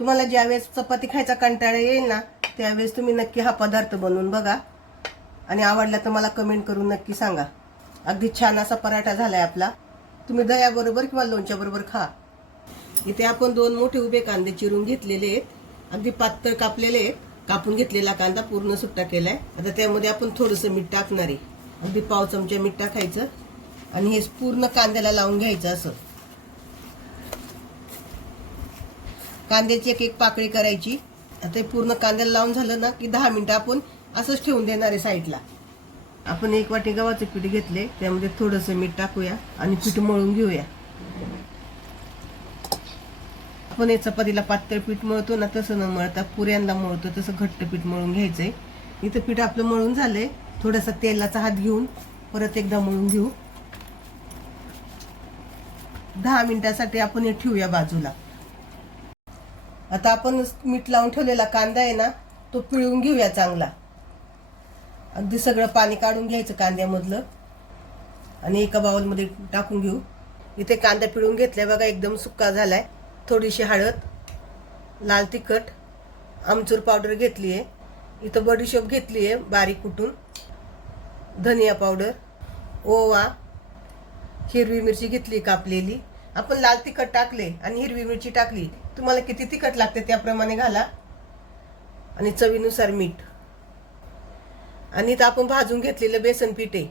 तुम्हाला ज्यावेळेस चपाती खायचा कंटाळा येईल ना त्यावेळेस तुम्ही नक्की हा पदार्थ बनवून बघा आणि आवडला तर मला कमेंट करून नक्की सांगा। अगदी छान असा पराठा झालाय आपला। तुम्ही दह्याबरोबर किंवा लोणच्याबरोबर खा। इथे आपण 2 मोठे उभे कांदे चिरून घेतलेले आहेत, अगदी पातळ कापलेले आहेत। कापून घेतलेला कांदा पूर्ण सुट्टा केलाय। आता त्यामध्ये आपण थोडंसं मीठ टाकणार आहे, अगदी पाव चमचा मीठ टाकायचं आणि हे पूर्ण कांद्याला लावून घ्यायचं। असं कांद्याची एक एक पाकळी करायची। आता हे पूर्ण कांद्याला लावून झालं ना की 10 मिनिटं आपण असंच ठेवून देणार आहे साईडला। आपण 1 वाटी गव्हाचे पीठ घेतले, त्यामध्ये थोडंसं मीठ टाकूया आणि पीठ मळून घेऊया। आपण हे चपातीला पातळ पीठ मळतो ना तसं न मळता पुऱ्यांना मळतो तसं घट्ट पीठ मळून घ्यायचंय। इथं पीठ आपलं मळून झालंय, थोडासा तेलाचा हात घेऊन परत एकदा मळून घेऊ। 10 मिनिटांसाठी आपण हे ठेवूया बाजूला। आता आपण मीठ लावून ठेवलेला कांदा आहे ना तो पिळून घेऊया चांगला। अगदी सगळं पाणी काढून घ्यायचं कांद्यामधलं आणि एका बाउलमध्ये टाकून घेऊ। इथे कांदा पिळून घेतलाय बघा, एकदम सुक्का झालाय। थोडीशी हळद, लाल तिखट, आमचूर पावडर घेतली आहे, इथं बडीशोप घेतली आहे बारीक कुटून, धनिया पावडर, ओवा, हिरवी मिरची घेतली कापलेली। आपण लाल तिखट टाकले आणि हिरवी मिरची टाकली, तुम्हाला किती तिखट लागते त्याप्रमाणे घाला आणि चवीनुसार मीठ। आणि इथं आपण भाजून घेतलेलं बेसन पीठ आहे,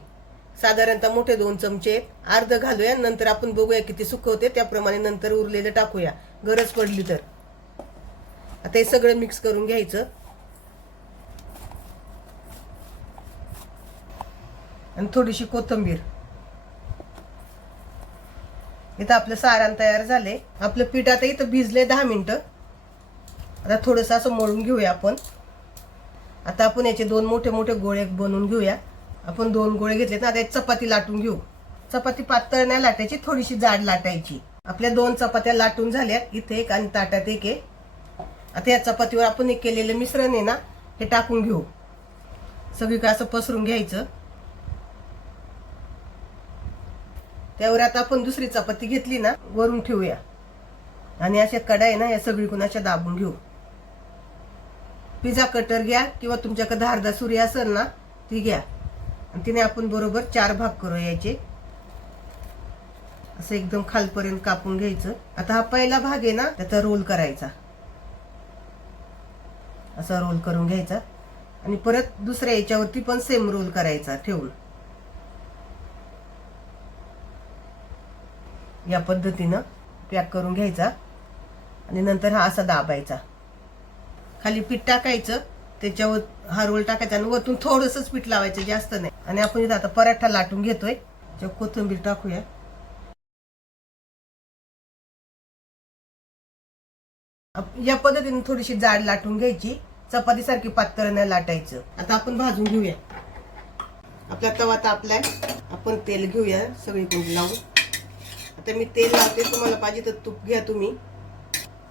साधारणतः मोठे 2 चमचे, अर्ध घालूया, नंतर आपण बघूया किती सुकवते त्याप्रमाणे नंतर उरलेलं टाकूया गरज पडली तर। आता हे सगळं मिक्स करून घ्यायचं आणि थोडीशी कोथिंबीर। इथं आपलं सारण तयार झाले। आपलं पीठ आता इथं भिजले 10 मिनिटं। आता थोडंसं असं मळून घेऊया आपण। आता आपण याचे 2 मोठे मोठे गोळे बनवून घेऊया। आपण 2 गोळे घेतलेत ना, आता एक चपाती लाटून घेऊ। चपाती पातळ नाही लाटायची, थोडीशी जाड लाटायची। आपल्या 2 चपात्या लाटून झाल्या, इथे एक आणि ताटात एक आहे। आता या चपातीवर आपण एक केलेलं मिश्रण आहे ना हे टाकून घेऊ, सगळीकडे असं पसरून घ्यायचं। त्यावर आता आपण दुसरी चपाती घेतली ना वरून ठेवूया आणि अशा कडा आहे ना या सगळीकडून अशा दाबून घेऊ। पिझ्झा कटर घ्या किंवा तुमच्याकडे धारदार सुरी असेल ना ती घ्या आणि तिने आपण बरोबर 4 भाग करू यायचे। असं एकदम खालपर्यंत कापून घ्यायचं। आता हा पहिला भाग आहे ना त्याचा रोल करायचा, असा रोल करून घ्यायचा आणि परत दुसऱ्या याच्यावरती पण सेम रोल करायचा ठेवून। या पद्धतीनं पॅक करून घ्यायचा आणि नंतर हा असा दाबायचा। खाली पीठ टाकायचं, त्याच्यावर हा रोल टाकायचा आणि वरतून थोडंसंच पीठ लावायचं, जास्त नाही। आणि आपण इथं आता पराठा लाटून घेतोय, त्याच्यावर कोथिंबीर टाकूया। या पद्धतीने थोडीशी जाड लाटून घ्यायची, चपाती सारखी पातळ नाही लाटायचं। आता आपण भाजून घेऊया। आपला तवा तापलाय, आपण तेल घेऊया सगळीकडून लावून। आता मी तेल लावते, तुम्हाला पाहिजे तर तूप घ्या तुम्ही।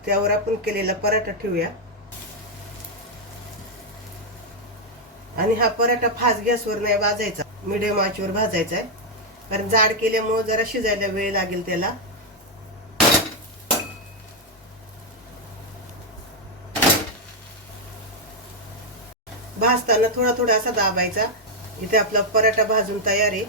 त्यावर आपण केलेला पराठा ठेवूया आणि हा पराठा फास्ट गॅसवर नाही भाजायचा, मिडियम आचेवर भाजायचा आहे, कारण जाड केल्यामुळे जरा शिजायला वेळ लागेल त्याला। भाजताना थोडा थोडा असा दाबायचा। इथे आपला पराठा भाजून तयार आहे।